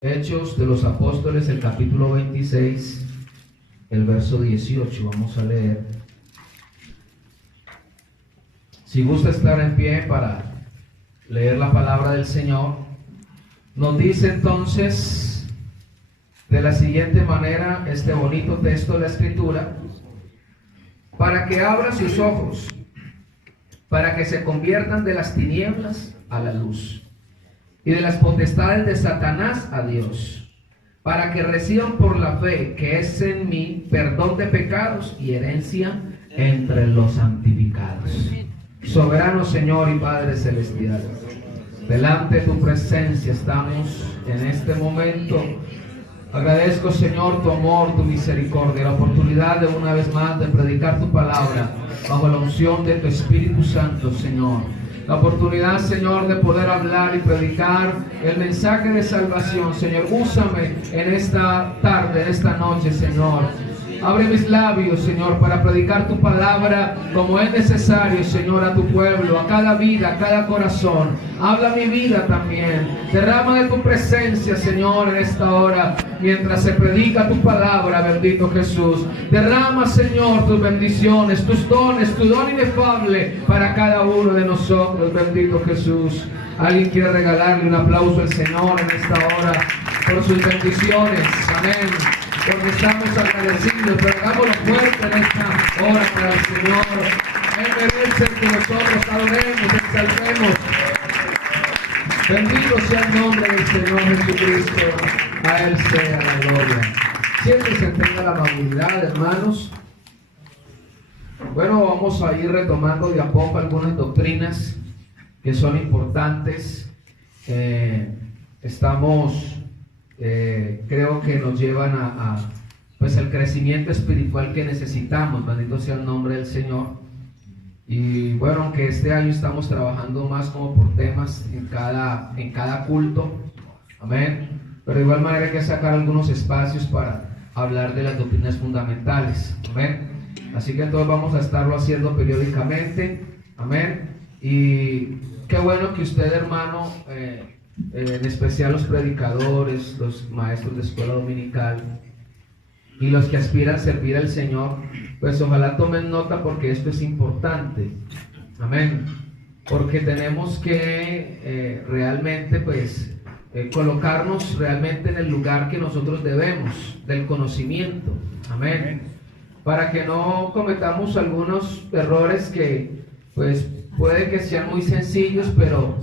Hechos de los Apóstoles, el capítulo 26, el verso 18. Vamos a leer. Si gusta estar en pie para leer la palabra del Señor, nos dice entonces de la siguiente manera este bonito texto de la Escritura: para que abra sus ojos, para que se conviertan de las tinieblas a la luz, y de las potestades de Satanás a Dios, para que reciban por la fe que es en mí perdón de pecados y herencia entre los santificados. Soberano Señor y Padre Celestial, delante de tu presencia estamos en este momento. Agradezco, Señor, tu amor, tu misericordia, la oportunidad de una vez más de predicar tu palabra bajo la unción de tu Espíritu Santo, Señor. La oportunidad, Señor, de poder hablar y predicar el mensaje de salvación. Señor, úsame en esta tarde, en esta noche, Señor. Abre mis labios, Señor, para predicar tu palabra como es necesario, Señor, a tu pueblo, a cada vida, a cada corazón. Habla mi vida también. Derrama de tu presencia, Señor, en esta hora, mientras se predica tu palabra, bendito Jesús. Derrama, Señor, tus bendiciones, tus dones, tu don inefable para cada uno de nosotros, bendito Jesús. ¿Alguien quiere regalarle un aplauso al Señor en esta hora por sus bendiciones? Amén. Porque estamos agradecidos, pero hagámoslo fuerte en esta hora para el Señor. Él merece que nosotros adoremos, exaltemos. Bendito sea el nombre del Señor Jesucristo. A Él sea la gloria. Siéntense, tenga la amabilidad, hermanos. Bueno, vamos a ir retomando de a poco algunas doctrinas que son importantes. Creo que nos llevan pues el crecimiento espiritual que necesitamos. Bendito sea el nombre del Señor. Y bueno, aunque este año estamos trabajando más como por temas en cada culto, amén, pero de igual manera hay que sacar algunos espacios para hablar de las doctrinas fundamentales, amén. Así que entonces vamos a estarlo haciendo periódicamente, amén. Y qué bueno que usted, hermano, en especial los predicadores, los maestros de escuela dominical y los que aspiran a servir al Señor, pues ojalá tomen nota, porque esto es importante, amén, porque tenemos que realmente pues colocarnos realmente en el lugar que nosotros debemos, del conocimiento, amén, para que no cometamos algunos errores que pues puede que sean muy sencillos, pero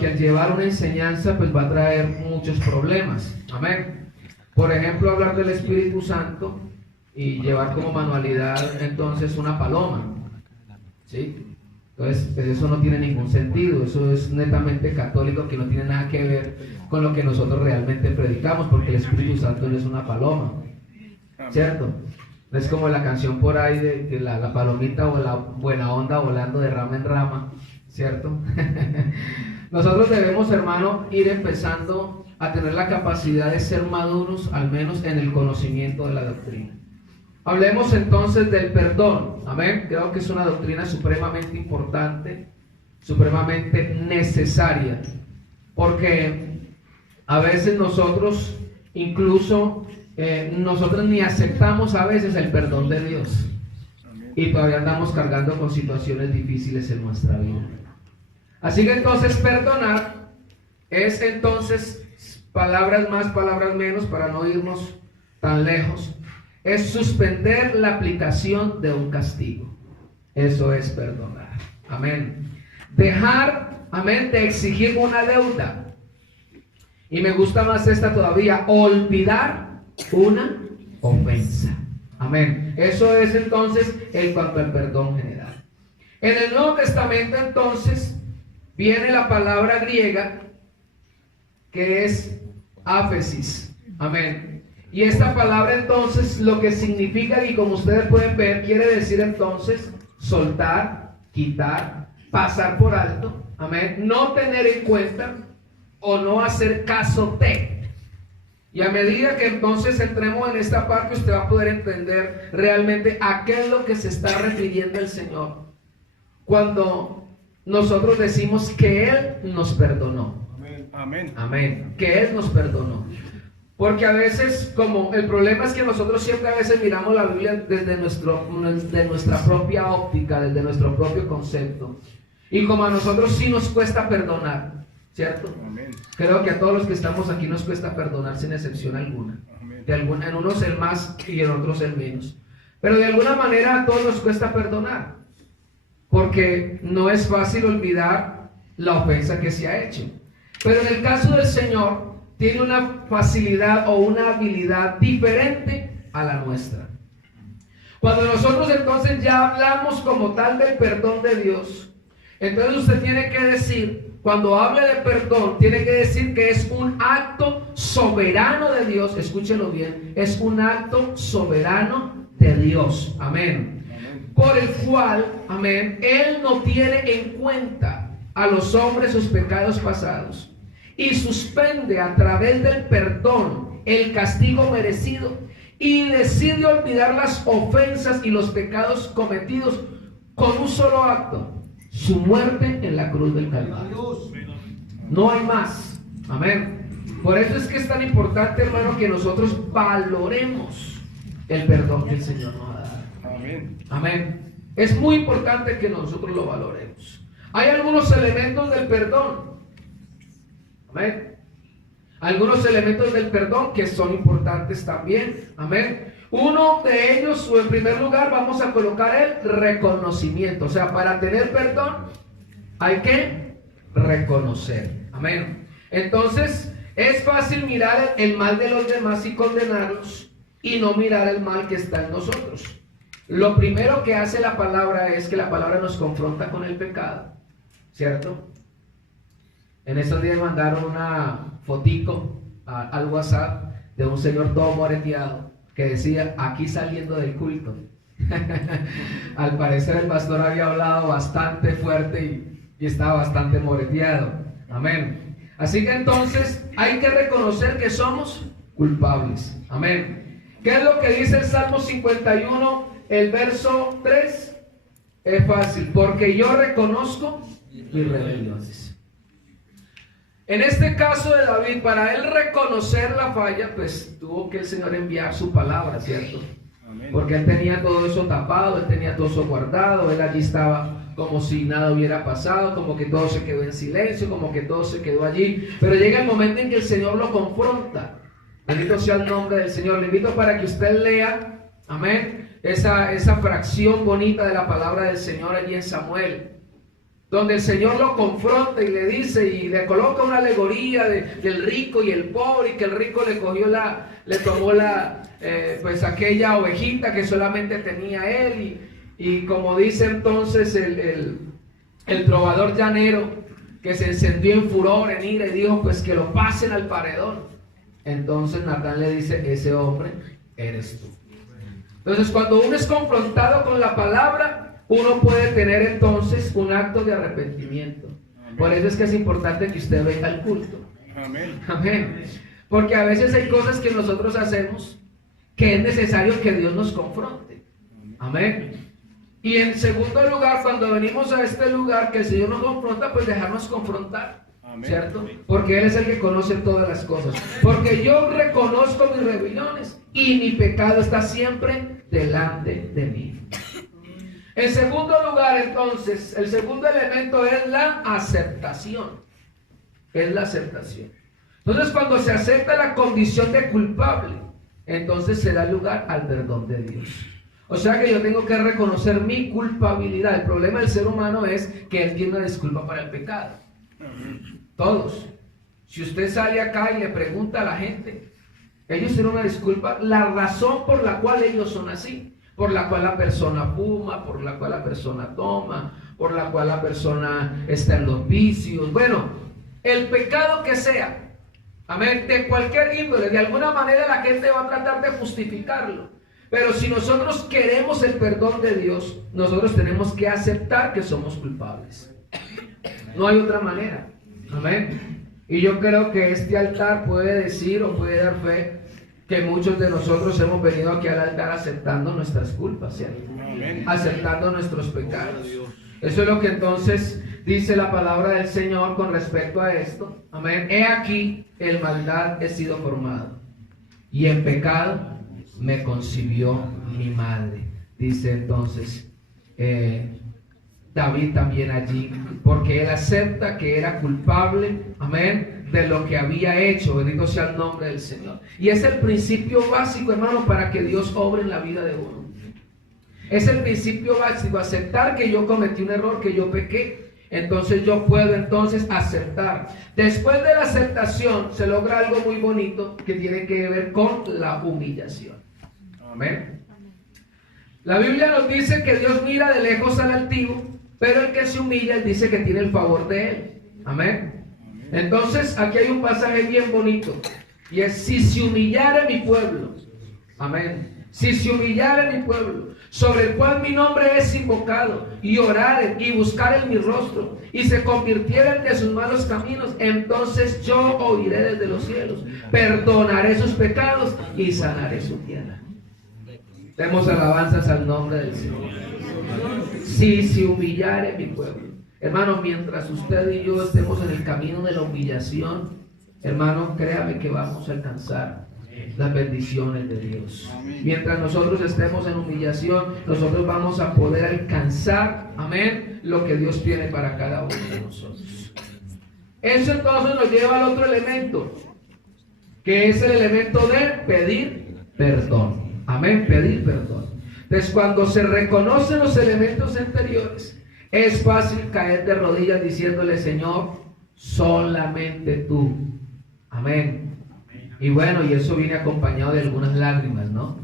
que al llevar una enseñanza pues va a traer muchos problemas, amén. Por ejemplo, hablar del Espíritu Santo y llevar como manualidad entonces una paloma, ¿sí? Entonces pues eso no tiene ningún sentido. Eso es netamente católico, que no tiene nada que ver con lo que nosotros realmente predicamos, porque el Espíritu Santo no es una paloma, ¿cierto? No es como la canción por ahí de la palomita o la buena onda volando de rama en rama, ¿cierto? Nosotros debemos, hermano, ir empezando a tener la capacidad de ser maduros, al menos en el conocimiento de la doctrina. Hablemos entonces del perdón, amén. Creo que es una doctrina supremamente importante, supremamente necesaria, porque a veces nosotros, incluso nosotros ni aceptamos a veces el perdón de Dios, y todavía andamos cargando con situaciones difíciles en nuestra vida. Así que entonces perdonar es entonces, palabras más, palabras menos, para no irnos tan lejos, es suspender la aplicación de un castigo. Eso es perdonar, amén. Dejar, amén, de exigir una deuda. Y me gusta más esta todavía: olvidar una ofensa, amén. Eso es entonces en cuanto al perdón general. En el Nuevo Testamento entonces viene la palabra griega que es áfesis, amén. Y esta palabra entonces lo que significa, y como ustedes pueden ver, quiere decir entonces soltar, quitar, pasar por alto, amén, no tener en cuenta o no hacer caso de. Y a medida que entonces entremos en esta parte, usted va a poder entender realmente a qué es lo que se está refiriendo el Señor cuando nosotros decimos que Él nos perdonó. Amén. Amén. Que Él nos perdonó. Porque a veces, como el problema es que nosotros siempre a veces miramos la Biblia desde nuestra propia óptica, desde nuestro propio concepto. Y como a nosotros sí nos cuesta perdonar, ¿cierto? Amén. Creo que a todos los que estamos aquí nos cuesta perdonar sin excepción alguna. En unos el más y en otros el menos. Pero de alguna manera a todos nos cuesta perdonar. Porque no es fácil olvidar la ofensa que se ha hecho. Pero en el caso del Señor, tiene una facilidad o una habilidad diferente a la nuestra. Cuando nosotros entonces ya hablamos como tal del perdón de Dios, entonces usted tiene que decir, cuando hable de perdón, tiene que decir que es un acto soberano de Dios. Escúchelo bien, es un acto soberano de Dios. Amén. Por el cual, amén, Él no tiene en cuenta a los hombres sus pecados pasados y suspende a través del perdón el castigo merecido y decide olvidar las ofensas y los pecados cometidos con un solo acto: su muerte en la cruz del Calvario. No hay más. Amén. Por eso es que es tan importante, hermano, que nosotros valoremos el perdón que el Señor nos ha dado. Amén. Amén. Es muy importante que nosotros lo valoremos. Hay algunos elementos del perdón. Amén. Algunos elementos del perdón que son importantes también. Amén. Uno de ellos, o en primer lugar, vamos a colocar el reconocimiento. O sea, para tener perdón hay que reconocer. Amén. Entonces, es fácil mirar el mal de los demás y condenarlos, y no mirar el mal que está en nosotros. Lo primero que hace la palabra es que la palabra nos confronta con el pecado, ¿cierto? En estos días mandaron una fotico al WhatsApp de un señor todo moreteado que decía: aquí saliendo del culto. Al parecer el pastor había hablado bastante fuerte y estaba bastante moreteado. Amén. Así que entonces hay que reconocer que somos culpables. Amén. ¿Qué es lo que dice el Salmo 51, el verso 3? Es fácil: porque yo reconozco mis rebeliones. En este caso de David, para él reconocer la falla, pues tuvo que el Señor enviar su palabra, ¿cierto? Amén. Porque él tenía todo eso tapado, él tenía todo eso guardado, él allí estaba como si nada hubiera pasado, como que todo se quedó en silencio, como que todo se quedó allí. Pero llega el momento en que el Señor lo confronta. Bendito sea el nombre del Señor. Le invito para que usted lea, amén, esa fracción bonita de la palabra del Señor allí en Samuel, donde el Señor lo confronta y le dice y le coloca una alegoría del rico y el pobre, y que el rico le tomó pues aquella ovejita que solamente tenía él, y como dice entonces el trovador llanero, que se encendió en furor, en ira, y dijo: pues que lo pasen al paredón. Entonces Natán le dice: ese hombre eres tú. Entonces, cuando uno es confrontado con la palabra, uno puede tener entonces un acto de arrepentimiento. Amén. Por eso es que es importante que usted venga al culto. Amén. Amén. Porque a veces hay cosas que nosotros hacemos que es necesario que Dios nos confronte. Amén. Y en segundo lugar, cuando venimos a este lugar que el Señor nos confronta, pues dejarnos confrontar. Amén. ¿Cierto? Porque Él es el que conoce todas las cosas. Porque yo reconozco mis rebeliones y mi pecado está siempre delante de mí. En segundo lugar, entonces, el segundo elemento es la aceptación. Es la aceptación. Entonces, cuando se acepta la condición de culpable, entonces se da lugar al perdón de Dios. O sea que yo tengo que reconocer mi culpabilidad. El problema del ser humano es que él tiene una disculpa para el pecado. Todos. Si usted sale acá y le pregunta a la gente, ellos tienen una disculpa, la razón por la cual ellos son así. Por la cual la persona fuma, por la cual la persona toma, por la cual la persona está en los vicios. Bueno, el pecado que sea, amén, de cualquier índole, de alguna manera la gente va a tratar de justificarlo. Pero si nosotros queremos el perdón de Dios, nosotros tenemos que aceptar que somos culpables. No hay otra manera. Amén. Y yo creo que este altar puede decir o puede dar fe que muchos de nosotros hemos venido aquí al altar aceptando nuestras culpas, ¿cierto? Amén. Aceptando nuestros pecados. Eso es lo que entonces dice la palabra del Señor con respecto a esto. Amén. He aquí, el maldad he sido formado. y en pecado me concibió mi madre. Dice entonces David también allí, porque él acepta que era culpable, amén, de lo que había hecho. Bendito sea el nombre del Señor. Y es el principio básico, hermano, para que Dios obre en la vida de uno. Es el principio básico, aceptar que yo cometí un error, que yo pequé. Entonces yo puedo entonces aceptar. Después de la aceptación se logra algo muy bonito que tiene que ver con la humillación. Amén. La Biblia nos dice que Dios mira de lejos al altivo, pero el que se humilla, él dice que tiene el favor de él. Amén. Entonces aquí hay un pasaje bien bonito, y es: si se humillare mi pueblo, amén, si se humillare mi pueblo, sobre el cual mi nombre es invocado, y oraren y buscaren mi rostro, y se convirtieren de sus malos caminos, entonces yo oiré desde los cielos, perdonaré sus pecados y sanaré su tierra. Demos alabanzas al nombre del Señor. Si se humillare mi pueblo. Hermano, mientras usted y yo estemos en el camino de la humillación, hermano, créame que vamos a alcanzar las bendiciones de Dios. Mientras nosotros estemos en humillación, nosotros vamos a poder alcanzar, amén, lo que Dios tiene para cada uno de nosotros. Eso entonces nos lleva al otro elemento, que es el elemento de pedir perdón. Amén, pedir perdón. Entonces, cuando se reconocen los elementos anteriores, es fácil caer de rodillas diciéndole: Señor, solamente tú. Amén. Y bueno, y eso viene acompañado de algunas lágrimas, ¿no?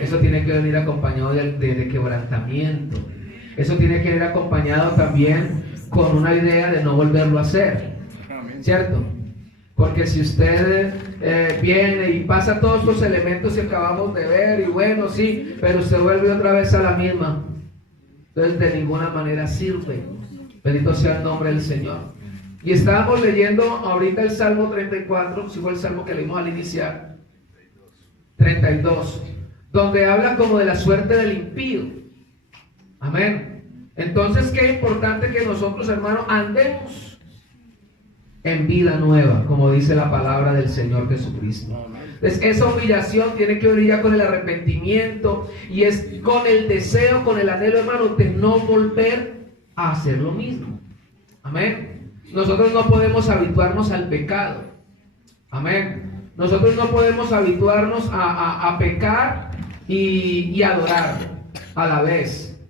Eso tiene que venir acompañado de quebrantamiento. Eso tiene que venir acompañado también con una idea de no volverlo a hacer, ¿cierto? Porque si usted viene y pasa todos los elementos que acabamos de ver, y bueno, sí, pero usted vuelve otra vez a la misma, entonces de ninguna manera sirve. Bendito sea el nombre del Señor. Y estábamos leyendo ahorita el Salmo 34, si fue el Salmo que leímos al iniciar, 32, donde habla como de la suerte del impío. Amén. Entonces, qué importante que nosotros, hermanos, andemos en vida nueva, como dice la palabra del Señor Jesucristo. Entonces, esa humillación tiene que venir ya con el arrepentimiento, y es con el deseo, con el anhelo, hermano, de no volver a hacer lo mismo. Amén. Nosotros no podemos habituarnos al pecado. Amén. Nosotros no podemos habituarnos a pecar y adorar a la vez.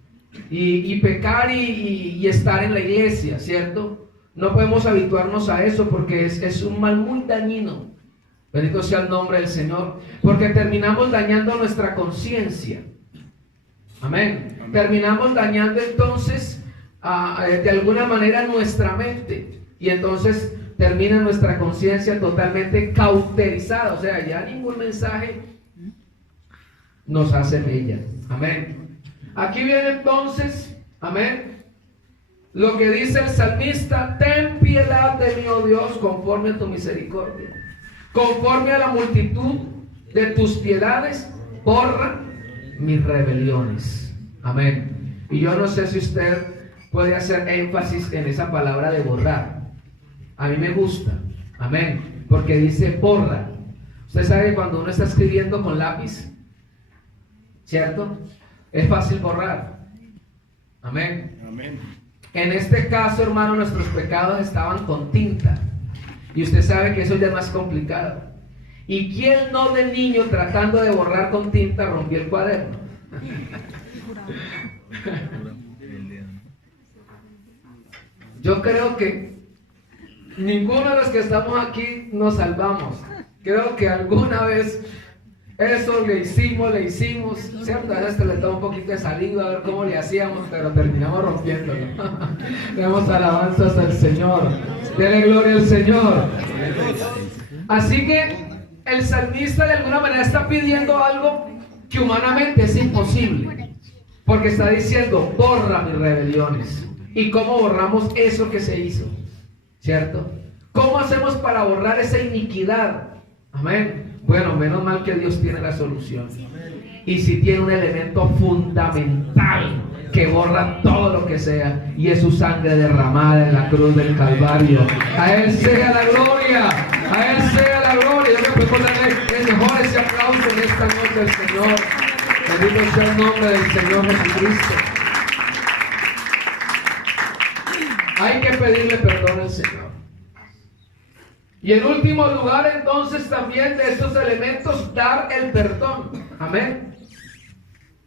Y pecar y estar en la iglesia, ¿cierto? No podemos habituarnos a eso, porque es un mal muy dañino. Bendito sea el nombre del Señor. Porque terminamos dañando nuestra conciencia. Amén. Terminamos dañando entonces de alguna manera nuestra mente. Y entonces termina nuestra conciencia totalmente cauterizada. O sea, ya ningún mensaje nos hace mella. Amén. Aquí viene entonces, amén, lo que dice el salmista: ten piedad de mí, oh Dios, conforme a tu misericordia. Conforme a la multitud de tus piedades, borra mis rebeliones. Amén. Y yo no sé si usted puede hacer énfasis en esa palabra de borrar. A mí me gusta. Amén. Porque dice borra. Usted sabe que cuando uno está escribiendo con lápiz, ¿cierto? Es fácil borrar. Amén. Amén. En este caso, hermano, nuestros pecados estaban con tinta. Y usted sabe que eso ya es más complicado. ¿Y quién no de niño, tratando de borrar con tinta, rompió el cuaderno? Yo creo que ninguno de los que estamos aquí nos salvamos. Creo que alguna vez eso le hicimos, ¿cierto? A veces le toma un poquito de saliva a ver cómo le hacíamos, pero terminamos rompiéndolo. Demos alabanzas al Señor. Dele gloria al Señor. Así que el salmista de alguna manera está pidiendo algo que humanamente es imposible, porque está diciendo: borra mis rebeliones. ¿Y cómo borramos eso que se hizo? ¿Cierto? ¿Cómo hacemos para borrar esa iniquidad? Amén. Bueno, menos mal que Dios tiene la solución. Y si tiene un elemento fundamental que borra todo lo que sea, y es su sangre derramada en la cruz del Calvario. A Él sea la gloria, a Él sea la gloria. Podemos darle el mejor ese aplauso en esta noche al Señor. Bendito sea el nombre del Señor Jesucristo. Hay que pedirle perdón al Señor. Y en último lugar, entonces, también de estos elementos, dar el perdón. Amén.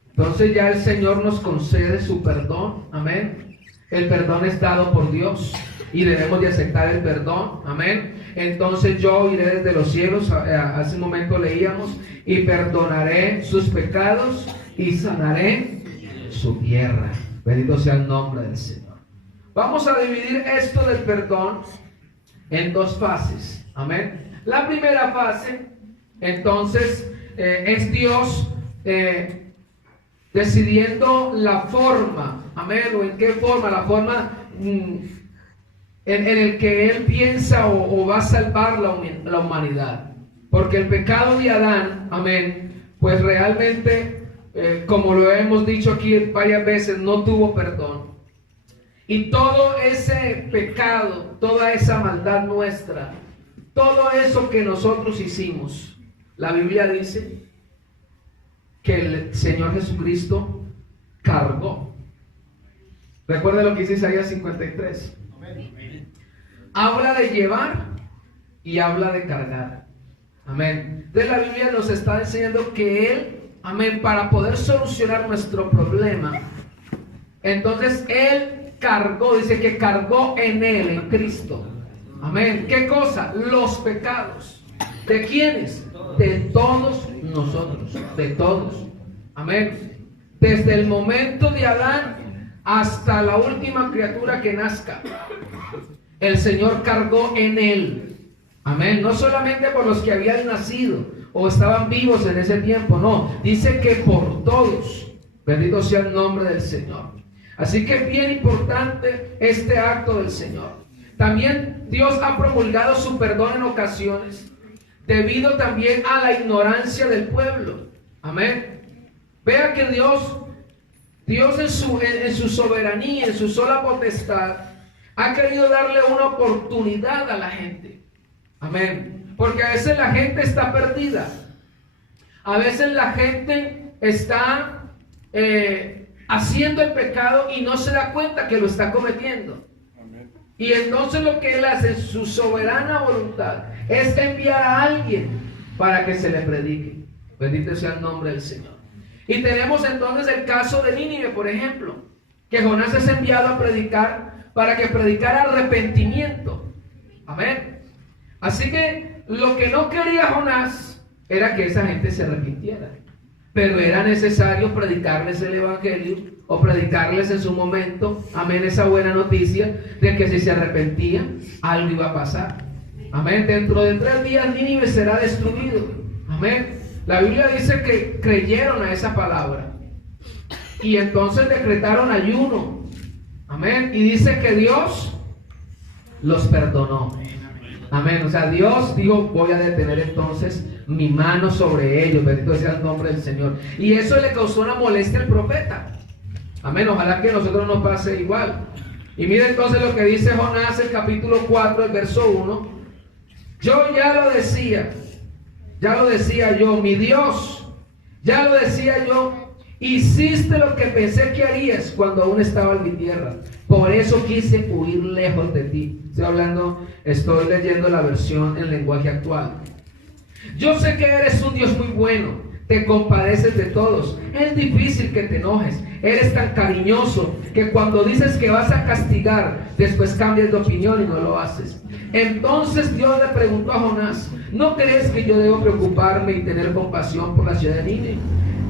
Entonces ya el Señor nos concede su perdón. Amén. El perdón es dado por Dios y debemos de aceptar el perdón. Amén. Entonces yo iré desde los cielos, hace un momento leíamos, y perdonaré sus pecados y sanaré su tierra. Bendito sea el nombre del Señor. Vamos a dividir esto del perdón en dos fases. Amén. La primera fase, entonces, es Dios decidiendo la forma. Amén. O en qué forma, la forma en el que Él piensa o va a salvar la humanidad. Porque el pecado de Adán, amén, pues realmente, como lo hemos dicho aquí varias veces, no tuvo perdón. Y todo ese pecado, toda esa maldad nuestra, todo eso que nosotros hicimos, la Biblia dice que el Señor Jesucristo cargó. Recuerda lo que dice Isaías 53. Habla de llevar y habla de cargar. Amén. Entonces la Biblia nos está enseñando que Él, amén, para poder solucionar nuestro problema, entonces Él cargó, dice que cargó en Él, en Cristo. Amén. ¿Qué cosa? Los pecados. ¿De quiénes? De todos nosotros. De todos. Amén. Desde el momento de Adán hasta la última criatura que nazca, el Señor cargó en Él. Amén. No solamente por los que habían nacido o estaban vivos en ese tiempo, no. Dice que por todos. Bendito sea el nombre del Señor. Así que es bien importante este acto del Señor. También Dios ha promulgado su perdón en ocasiones, debido también a la ignorancia del pueblo. Amén. Vea que Dios en su soberanía, en su sola potestad, ha querido darle una oportunidad a la gente. Amén. Porque a veces la gente está perdida. A veces la gente está haciendo el pecado y no se da cuenta que lo está cometiendo. Amén. Y entonces lo que Él hace en su soberana voluntad es enviar a alguien para que se le predique. Bendito sea el nombre del Señor. Y tenemos entonces el caso de Nínive, por ejemplo, que Jonás es enviado a predicar para que predicara arrepentimiento. Amén. Así que lo que no quería Jonás era que esa gente se arrepintiera. Pero era necesario predicarles el evangelio o predicarles en su momento, amén, esa buena noticia de que si se arrepentían, algo iba a pasar. Amén. Dentro de 3 días Nínive será destruido. Amén. La Biblia dice que creyeron a esa palabra y entonces decretaron ayuno. Amén. Y dice que Dios los perdonó. Amén. O sea, Dios dijo, voy a detener entonces mi mano sobre ellos. Bendito sea el nombre del Señor. Y eso le causó una molestia al profeta. Amén. Ojalá que a nosotros nos pase igual. Y mire entonces lo que dice Jonás, el capítulo 4, el verso 1. Yo ya lo decía yo, mi Dios, ya lo decía yo, hiciste lo que pensé que harías cuando aún estaba en mi tierra. Por eso quise huir lejos de ti. Estoy leyendo la versión en lenguaje actual. Yo sé que eres un Dios muy bueno, te compadeces de todos. Es difícil que te enojes. Eres tan cariñoso que cuando dices que vas a castigar, después cambias de opinión y no lo haces. Entonces Dios le preguntó a Jonás, ¿no crees que yo debo preocuparme y tener compasión por la ciudad de Nínive?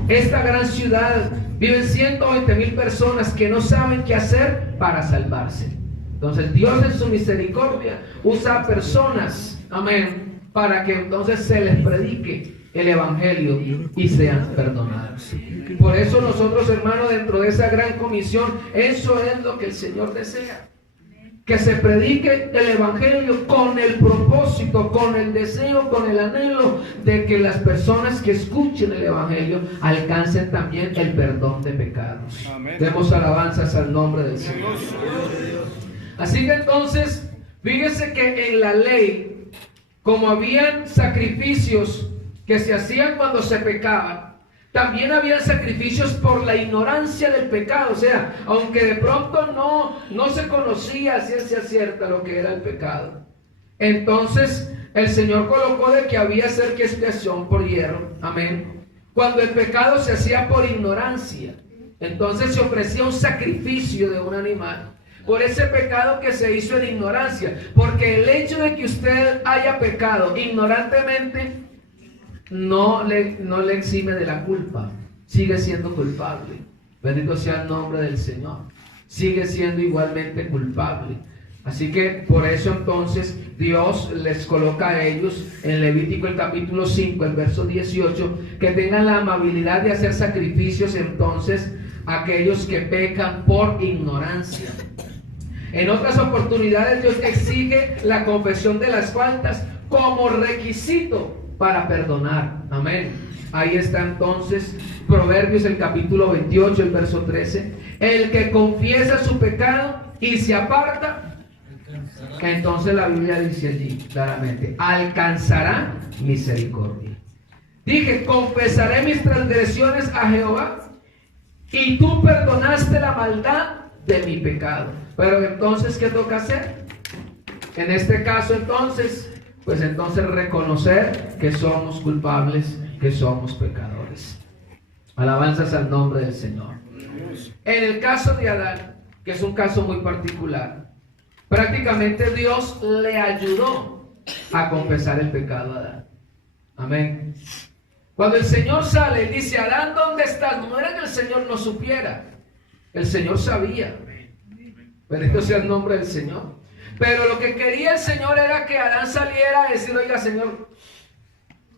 Esta gran ciudad viven 120,000 personas que no saben qué hacer para salvarse. Entonces Dios en su misericordia usa a personas, amén, para que entonces se les predique el evangelio y sean perdonados. Por eso nosotros, hermanos, dentro de esa gran comisión, eso es lo que el Señor desea, que se predique el evangelio con el propósito, con el deseo, con el anhelo de que las personas que escuchen el evangelio alcancen también el perdón de pecados. Amén. Demos alabanzas al nombre del Señor. Así que entonces, fíjese que en la ley como habían sacrificios que se hacían cuando se pecaba, también había sacrificios por la ignorancia del pecado. O sea, aunque de pronto no se conocía a ciencia cierta lo que era el pecado, entonces el Señor colocó de que había cerca expiación por hierro. Amén. Cuando el pecado se hacía por ignorancia, entonces se ofrecía un sacrificio de un animal por ese pecado que se hizo en ignorancia. Porque el hecho de que usted haya pecado ignorantemente no le exime de la culpa. Sigue siendo culpable. Bendito sea el nombre del Señor. Sigue siendo igualmente culpable. Así que por eso entonces Dios les coloca a ellos en Levítico el capítulo 5, el verso 18, que tengan la amabilidad de hacer sacrificios entonces a aquellos que pecan por ignorancia. En otras oportunidades Dios exige la confesión de las faltas como requisito para perdonar. Amén. Ahí está entonces Proverbios el capítulo 28, el verso 13. El que confiesa su pecado y se aparta, entonces la Biblia dice allí claramente, alcanzará misericordia. Dije, confesaré mis transgresiones a Jehová y tú perdonaste la maldad de mi pecado. Pero entonces, ¿qué toca hacer? En este caso entonces, pues entonces reconocer que somos culpables, que somos pecadores. Alabanzas al nombre del Señor. En el caso de Adán, que es un caso muy particular, prácticamente Dios le ayudó a confesar el pecado a Adán. Amén. Cuando el Señor sale y dice, Adán, ¿dónde estás? No era que el Señor no supiera. El Señor sabía. Bendito sea el nombre del Señor. Pero lo que quería el Señor era que Adán saliera a decir, oiga, Señor,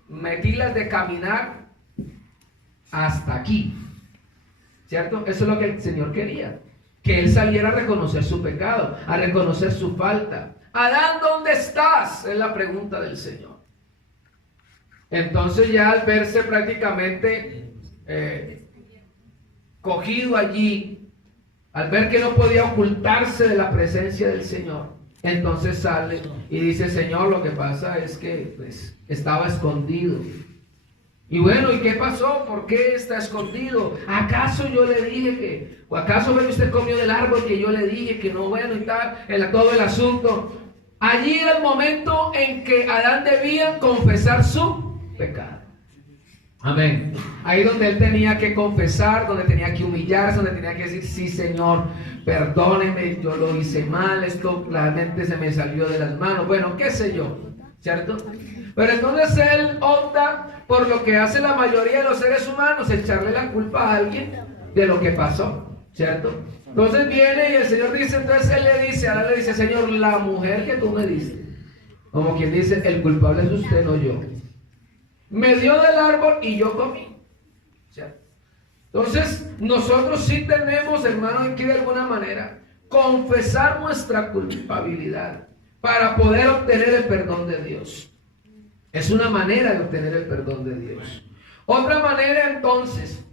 metí las de caminar hasta aquí. ¿Cierto? Eso es lo que el Señor quería. Que él saliera a reconocer su pecado, a reconocer su falta. Adán, ¿dónde estás? Es la pregunta del Señor. Entonces ya al verse prácticamente cogido allí, al ver que no podía ocultarse de la presencia del Señor, entonces sale y dice, Señor, lo que pasa es que pues, estaba escondido. Y bueno, ¿y qué pasó? ¿Por qué está escondido? ¿Acaso yo le dije que, o acaso ve usted comió del árbol que yo le dije que no, bueno, y tal, todo el asunto? Allí era el momento en que Adán debía confesar su pecado. Amén. Ahí donde él tenía que confesar, donde tenía que humillarse, donde tenía que decir, sí, Señor, perdóneme, yo lo hice mal, esto claramente se me salió de las manos. Bueno, qué sé yo, ¿cierto? Pero entonces él opta por lo que hace la mayoría de los seres humanos, echarle la culpa a alguien de lo que pasó, ¿cierto? Entonces viene y el Señor dice, entonces él le dice, ahora le dice, Señor, la mujer que tú me diste, como quien dice, el culpable es usted, no yo. Me dio del árbol y yo comí, ¿cierto? Entonces nosotros sí tenemos, hermanos, aquí de alguna manera, confesar nuestra culpabilidad para poder obtener el perdón de Dios. Es una manera de obtener el perdón de Dios. Otra manera entonces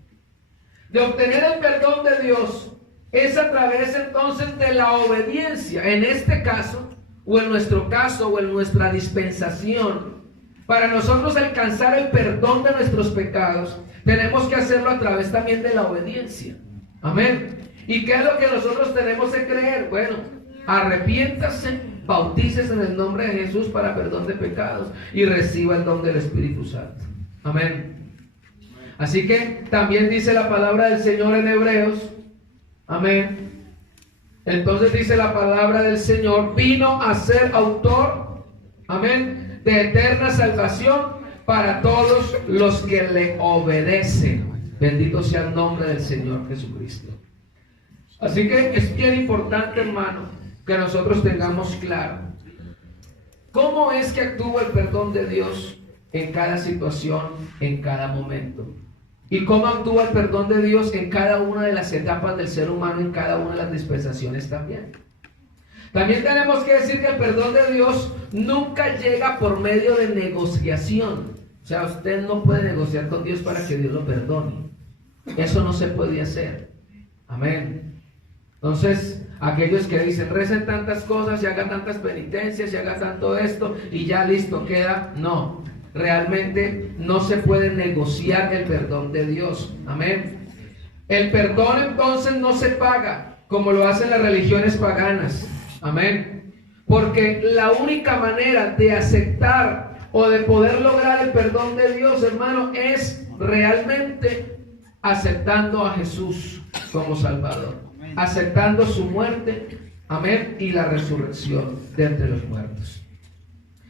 de obtener el perdón de Dios es a través entonces de la obediencia. En este caso, o en nuestro caso, o en nuestra dispensación, para nosotros alcanzar el perdón de nuestros pecados, tenemos que hacerlo a través también de la obediencia. Amén. ¿Y qué es lo que nosotros tenemos que creer? Bueno, arrepiéntase, bautícese en el nombre de Jesús para perdón de pecados y reciba el don del Espíritu Santo. Amén. Así que también dice la palabra del Señor en Hebreos. Amén. Entonces dice la palabra del Señor, vino a ser autor, amén, de eterna salvación para todos los que le obedecen. Bendito sea el nombre del Señor Jesucristo. Así que es bien importante, hermano, que nosotros tengamos claro cómo es que actúa el perdón de Dios en cada situación, en cada momento. Y cómo actúa el perdón de Dios en cada una de las etapas del ser humano, en cada una de las dispensaciones también. También tenemos que decir que el perdón de Dios nunca llega por medio de negociación. O sea, usted no puede negociar con Dios para que Dios lo perdone. Eso no se puede hacer. Amén. Entonces, Aquellos que dicen, recen tantas cosas y hagan tantas penitencias y hagan tanto esto y ya listo queda. No, realmente no se puede negociar el perdón de Dios. Amén. El perdón entonces no se paga como lo hacen las religiones paganas. Amén. Porque la única manera de aceptar o de poder lograr el perdón de Dios, hermano, es realmente aceptando a Jesús como Salvador, aceptando su muerte, amén, y la resurrección de entre los muertos.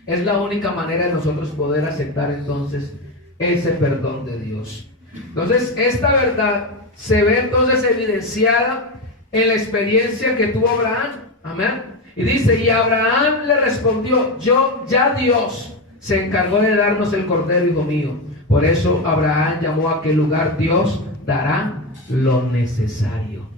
Es la única manera de nosotros poder aceptar entonces ese perdón de Dios. Entonces, esta verdad se ve entonces evidenciada en la experiencia que tuvo Abraham, amén. Y dice, y Abraham le respondió, ya Dios se encargó de darnos el cordero, hijo mío. Por eso Abraham llamó a aquel lugar, Dios dará lo necesario.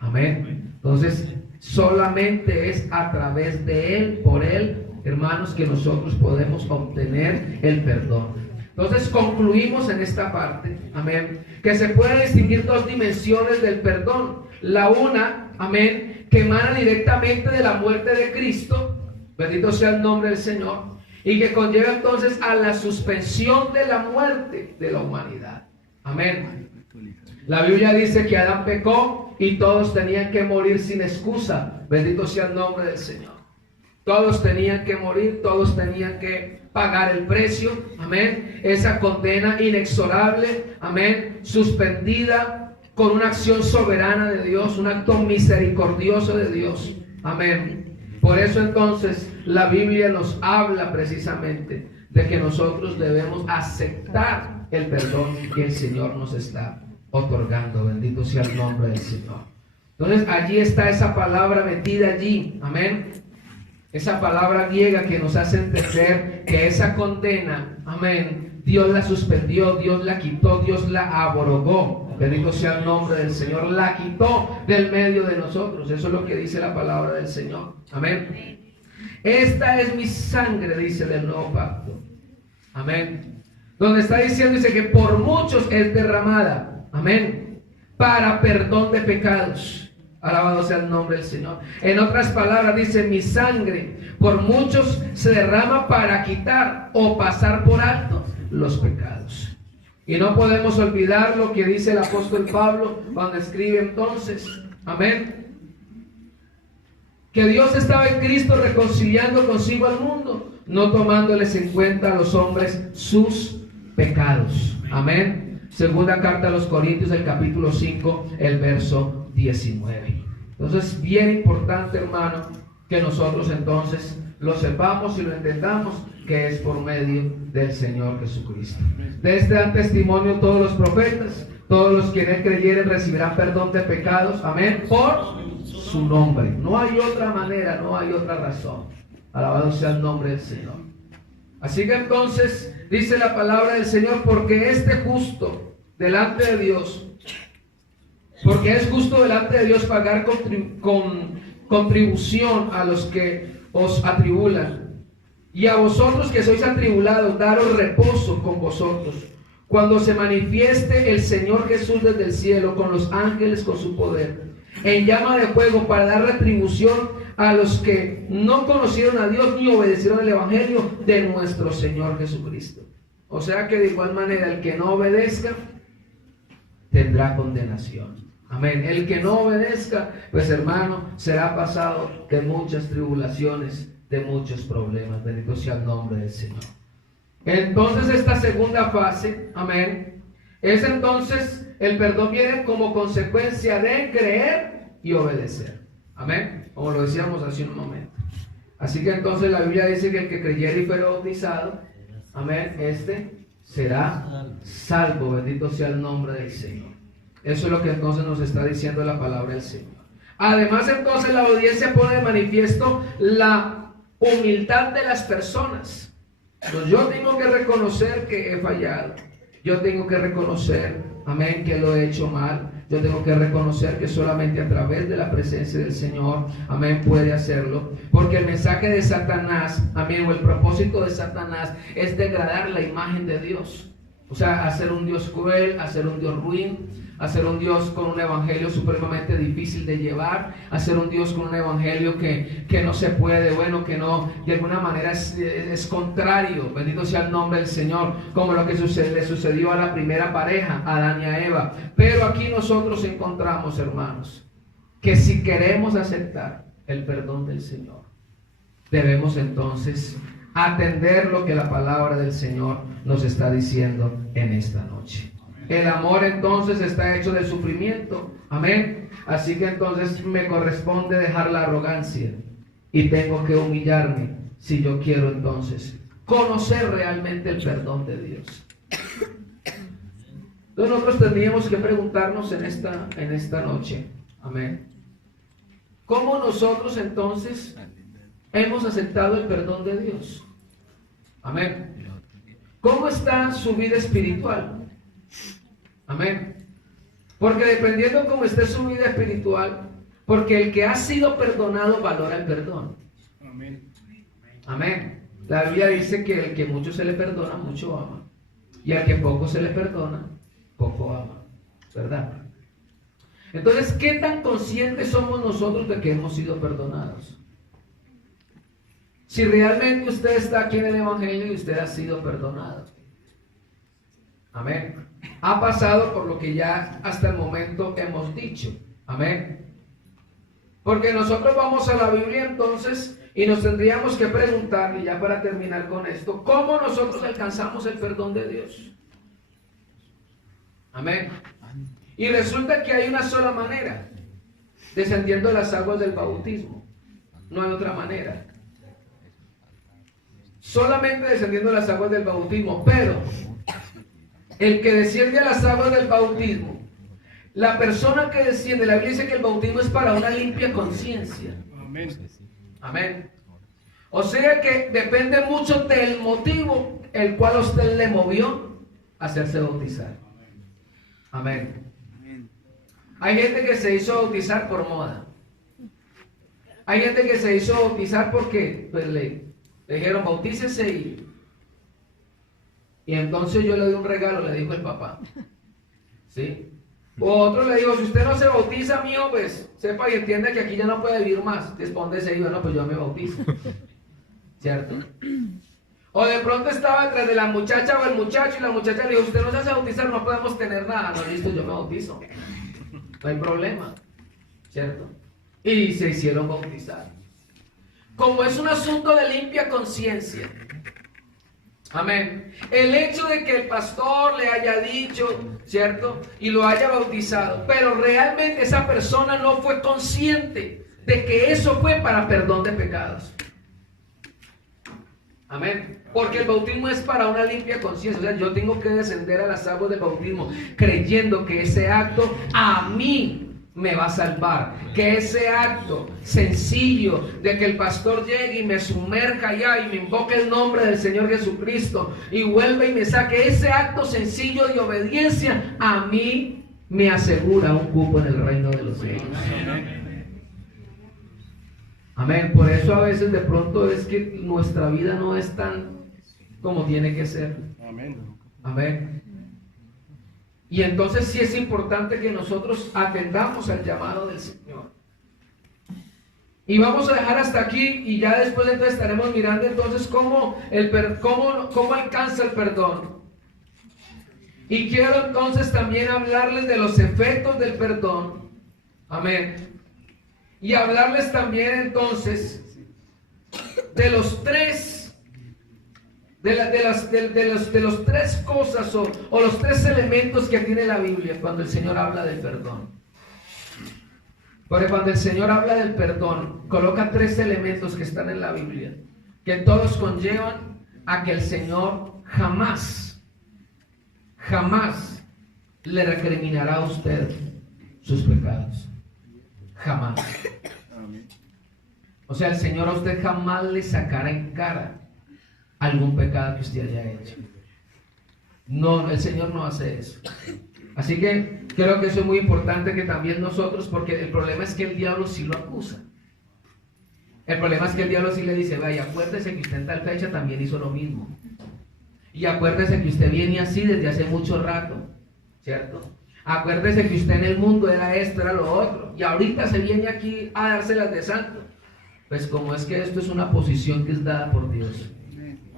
Amén. Entonces, solamente es a través de Él, por Él, hermanos, que nosotros podemos obtener el perdón. Entonces, concluimos en esta parte, amén, que se pueden distinguir dos dimensiones del perdón. La una, amén, que emana directamente de la muerte de Cristo, bendito sea el nombre del Señor, y que conlleva entonces a la suspensión de la muerte de la humanidad. Amén. La Biblia dice que Adán pecó y todos tenían que morir sin excusa. Bendito sea el nombre del Señor. Todos tenían que morir, todos tenían que pagar el precio. Amén. Esa condena inexorable, amén, suspendida con una acción soberana de Dios, un acto misericordioso de Dios. Amén. Por eso entonces la Biblia nos habla precisamente de que nosotros debemos aceptar el perdón que el Señor nos está otorgando. Bendito sea el nombre del Señor. Entonces allí está esa palabra metida allí. Amén. Esa palabra griega que nos hace entender que esa condena, amén, Dios la suspendió, Dios la quitó, Dios la abrogó. Bendito sea el nombre del Señor. La quitó del medio de nosotros. Eso es lo que dice la palabra del Señor. Amén. Esta es mi sangre, dice, del nuevo pacto. Amén. Donde está diciendo, dice que por muchos es derramada. Amén. Para perdón de pecados. Alabado sea el nombre del Señor. En otras palabras dice, mi sangre por muchos se derrama para quitar o pasar por alto los pecados. Y no podemos olvidar lo que dice el apóstol Pablo cuando escribe entonces, amén, que Dios estaba en Cristo reconciliando consigo al mundo, no tomándoles en cuenta a los hombres sus pecados. Amén. Segunda carta a los Corintios, el capítulo 5, el verso 19. Entonces, bien importante, hermano, que nosotros entonces lo sepamos y lo entendamos, que es por medio del Señor Jesucristo. De este dan testimonio todos los profetas, todos los que en Él creyeren recibirán perdón de pecados, amén, por su nombre. No hay otra manera, no hay otra razón. Alabado sea el nombre del Señor. Así que entonces dice la palabra del Señor, porque este justo delante de Dios, porque es justo delante de Dios pagar contribución a los que os atribulan, y a vosotros que sois atribulados, daros reposo con vosotros, cuando se manifieste el Señor Jesús desde el cielo, con los ángeles, con su poder, en llama de fuego, para dar retribución a los que no conocieron a Dios ni obedecieron el evangelio de nuestro Señor Jesucristo. O sea que de igual manera el que no obedezca tendrá condenación. Amén. El que no obedezca, pues hermano, será pasado de muchas tribulaciones, de muchos problemas. Bendito sea el nombre del Señor. Entonces esta segunda fase, amén, es entonces el perdón viene como consecuencia de creer y obedecer. Amén. Como lo decíamos hace un momento. Así que entonces la Biblia dice que el que creyere y fuera bautizado, amén, este será salvo. Bendito sea el nombre del Señor. Eso es lo que entonces nos está diciendo la palabra del Señor. Además entonces la obediencia pone de manifiesto la humildad de las personas. Entonces, yo tengo que reconocer que he fallado. Yo tengo que reconocer, amén, que lo he hecho mal. Yo tengo que reconocer que solamente a través de la presencia del Señor, amén, puede hacerlo. Porque el mensaje de Satanás, amén, o el propósito de Satanás es degradar la imagen de Dios. O sea, a ser un Dios cruel, a ser un Dios ruin, a ser un Dios con un evangelio supremamente difícil de llevar, a ser un Dios con un evangelio que no se puede, bueno, que no, de alguna manera es contrario, bendito sea el nombre del Señor, como lo que le sucedió a la primera pareja, a Adán y a Eva. Pero aquí nosotros encontramos, hermanos, que si queremos aceptar el perdón del Señor, debemos entonces atender lo que la palabra del Señor nos está diciendo en esta noche. El amor entonces está hecho de sufrimiento. Amén. Así que entonces me corresponde dejar la arrogancia y tengo que humillarme si yo quiero entonces conocer realmente el perdón de Dios. Entonces nosotros tendríamos que preguntarnos en esta noche. Amén. ¿Cómo nosotros entonces hemos aceptado el perdón de Dios? Amén. ¿Cómo está su vida espiritual? Amén. Porque dependiendo cómo esté su vida espiritual, porque el que ha sido perdonado valora el perdón. Amén. Amén. La Biblia dice que el que mucho se le perdona, mucho ama. Y al que poco se le perdona, poco ama. ¿Verdad? Entonces, ¿qué tan conscientes somos nosotros de que hemos sido perdonados? Si realmente usted está aquí en el Evangelio y usted ha sido perdonado. Amén. Ha pasado por lo que ya hasta el momento hemos dicho. Amén. Porque nosotros vamos a la Biblia entonces y nos tendríamos que preguntar, y ya para terminar con esto, ¿cómo nosotros alcanzamos el perdón de Dios? Amén. Y resulta que hay una sola manera, descendiendo las aguas del bautismo. No hay otra manera. Solamente descendiendo las aguas del bautismo. Pero el que desciende a las aguas del bautismo, la persona que desciende, la Biblia dice que el bautismo es para una limpia conciencia. Amén. Amén. O sea que depende mucho del motivo el cual a usted le movió a hacerse bautizar. Amén. Hay gente que se hizo bautizar por moda. Hay gente que se hizo bautizar porque pues, le dijeron bautícese y entonces yo le di un regalo, le dijo el papá. ¿Sí? O otro le dijo, si usted no se bautiza, mío, pues sepa y entienda que aquí ya no puede vivir más. Respóndese y bueno, pues yo me bautizo. ¿Cierto? O de pronto estaba detrás de la muchacha o el muchacho y la muchacha le dijo, usted no se hace bautizar, no podemos tener nada. No, listo, yo me bautizo. No hay problema. ¿Cierto? Y se hicieron bautizar. Como es un asunto de limpia conciencia. Amén. El hecho de que el pastor le haya dicho, ¿cierto? Y lo haya bautizado, pero realmente esa persona no fue consciente de que eso fue para perdón de pecados. Amén. Porque el bautismo es para una limpia conciencia. O sea, yo tengo que descender a las aguas del bautismo creyendo que ese acto a mí me va a salvar, que ese acto sencillo de que el pastor llegue y me sumerja allá y me invoque el nombre del Señor Jesucristo y vuelva y me saque, ese acto sencillo de obediencia a mí me asegura un cupo en el reino de los cielos. Amén. Por eso a veces de pronto es que nuestra vida no es tan como tiene que ser. Amén. Amén. Y entonces sí es importante que nosotros atendamos al llamado del Señor. Y vamos a dejar hasta aquí y ya después entonces estaremos mirando entonces cómo alcanza el perdón. Y quiero entonces también hablarles de los efectos del perdón. Amén. Y hablarles también entonces de los tres de los tres cosas o los tres elementos que tiene la Biblia cuando el Señor habla del perdón. Porque cuando el Señor habla del perdón, coloca tres elementos que están en la Biblia, que todos conllevan a que el Señor jamás le recriminará a usted sus pecados. Jamás. O sea, el Señor a usted jamás le sacará en cara algún pecado que usted haya hecho. No, el Señor no hace eso. Así que creo que eso es muy importante que también nosotros, porque el problema es que el diablo sí lo acusa. El problema es que el diablo sí le dice, vaya, acuérdese que usted en tal fecha también hizo lo mismo. Y acuérdese que usted viene así desde hace mucho rato, ¿cierto? Acuérdese que usted en el mundo era esto, era lo otro, y ahorita se viene aquí a dárselas de santo. Pues como es que esto es una posición que es dada por Dios.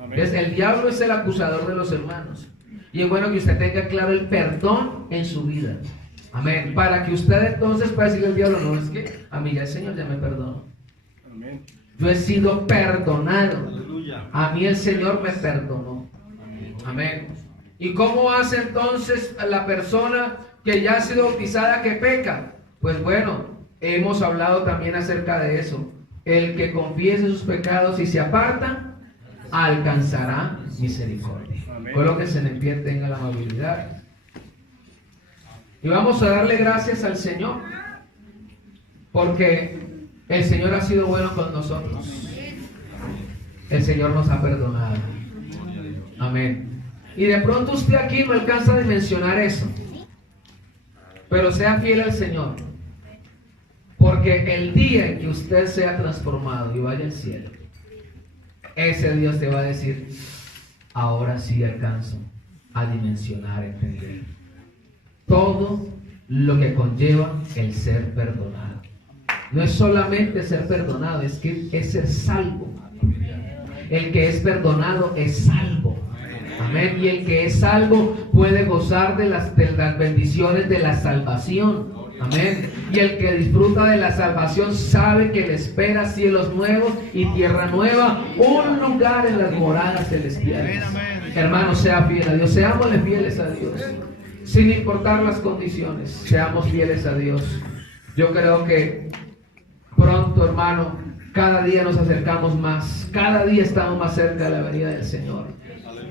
Entonces, el diablo es el acusador de los hermanos. Y es bueno que usted tenga claro el perdón en su vida. Amén. Para que usted entonces pueda decirle al diablo, no, es que a mí ya el Señor ya me perdonó. Amén. Yo he sido perdonado. Aleluya. A mí el Señor me perdonó. Amén. ¿Y cómo hace entonces la persona que ya ha sido bautizada que peca? Pues bueno, hemos hablado también acerca de eso. El que confiese sus pecados y se aparta, alcanzará misericordia. Colóquense en pie, tenga la amabilidad. Y vamos a darle gracias al Señor, porque el Señor ha sido bueno con nosotros. El Señor nos ha perdonado. Amén. Y de pronto usted aquí no alcanza a dimensionar eso, pero sea fiel al Señor, porque el día en que usted sea transformado y vaya al cielo, ese Dios te va a decir, ahora sí alcanzo a dimensionar, entender todo lo que conlleva el ser perdonado. No es solamente ser perdonado, es que es ser salvo. El que es perdonado es salvo. Amén. Y el que es salvo puede gozar de las bendiciones de la salvación. Amén. Y el que disfruta de la salvación sabe que le espera cielos nuevos y tierra nueva, un lugar en las moradas celestiales. Hermanos, sea fiel a Dios, seámosle fieles a Dios, sin importar las condiciones, seamos fieles a Dios. Yo creo que pronto, hermano, cada día nos acercamos más, cada día estamos más cerca de la venida del Señor.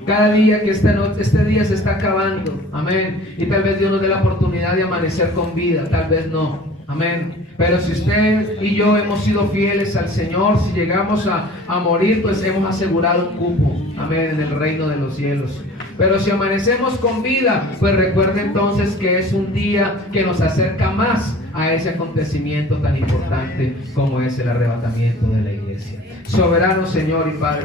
Cada día que este día se está acabando, amén, y tal vez Dios nos dé la oportunidad de amanecer con vida, tal vez no, amén, pero si usted y yo hemos sido fieles al Señor, si llegamos a morir, pues hemos asegurado un cupo, amén, en el reino de los cielos. Pero si amanecemos con vida, pues recuerde entonces que es un día que nos acerca más a ese acontecimiento tan importante como es el arrebatamiento de la iglesia. Soberano Señor y Padre.